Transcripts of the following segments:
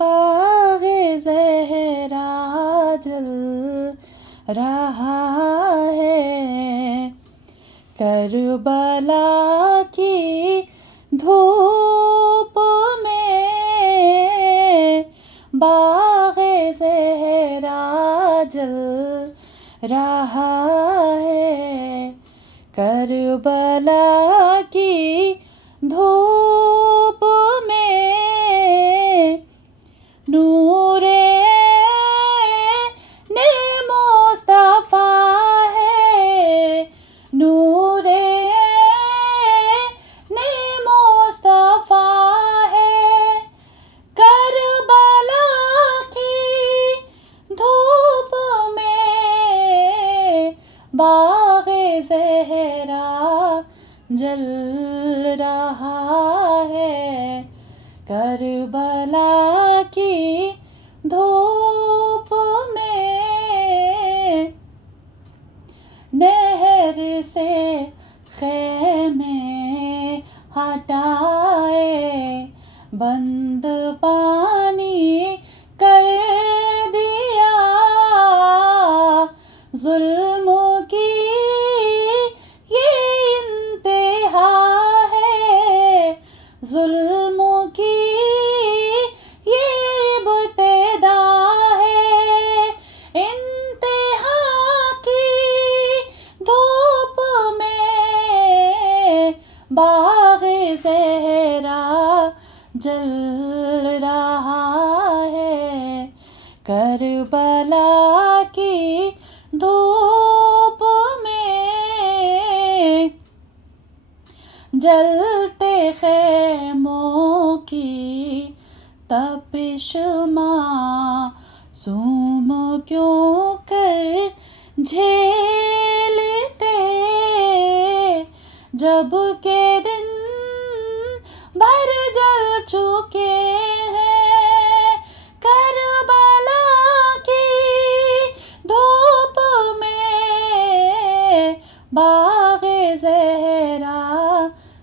باغ زہرا جل رہا ہے، کربلا کی دھوپ میں باغ زہرا جل رہا ہے، کربلا کی دھوپ میں نور عین مصطفیٰ ہے، نور عین مصطفیٰ ہے، کربلا کی دھوپ میں باغ زہرا جل رہا ہے، کربلا کی دھوپ میں نہر سے خیمے ہٹائے، بند پانی کر دیا، ظلم کی یہ انتہا ہے، ظلم کی یہ ابتدا ہے، انتہا کی دھوپ میں باغ زہرا جل رہا ہے، کربلا کی دھوپ میں جلتے خیموں کی تپش معصوم کیوں کر جھیلتے، جب کہ دن بھر جل چکے ہیں، کربلا کی دھوپ میں باغ زہرا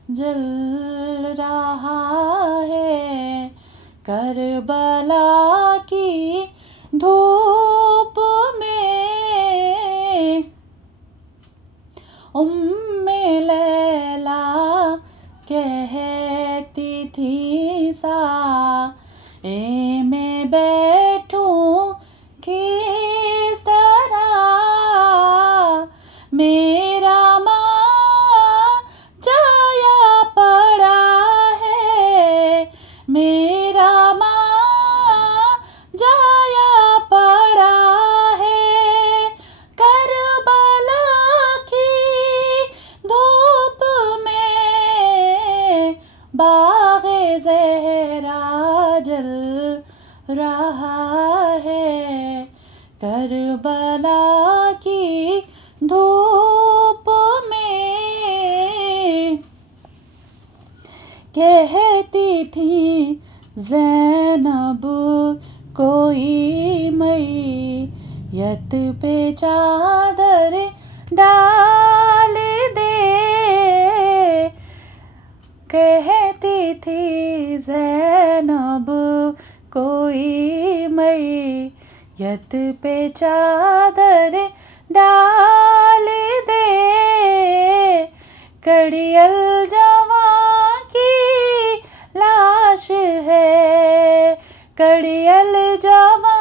جل رہا ہے، کربلا کی دھوپ میں لیلا کہتی تھی سائے میں بیٹھوں کس طرح، میرا ماں جایا پڑا ہے، میرا ماں جایا پڑا ہے، کربلا کی دھوپ میں باغ زہرا جل رہا ہے، کربلا کی دھوپ میں کہتی تھی زینب کوئی میت پہ چادر ڈال دے، کہتی تھی زینب کوئی میت پہ چادر ڈال دے، کڑیل جواں کی لاش ہے، کڑیل جواں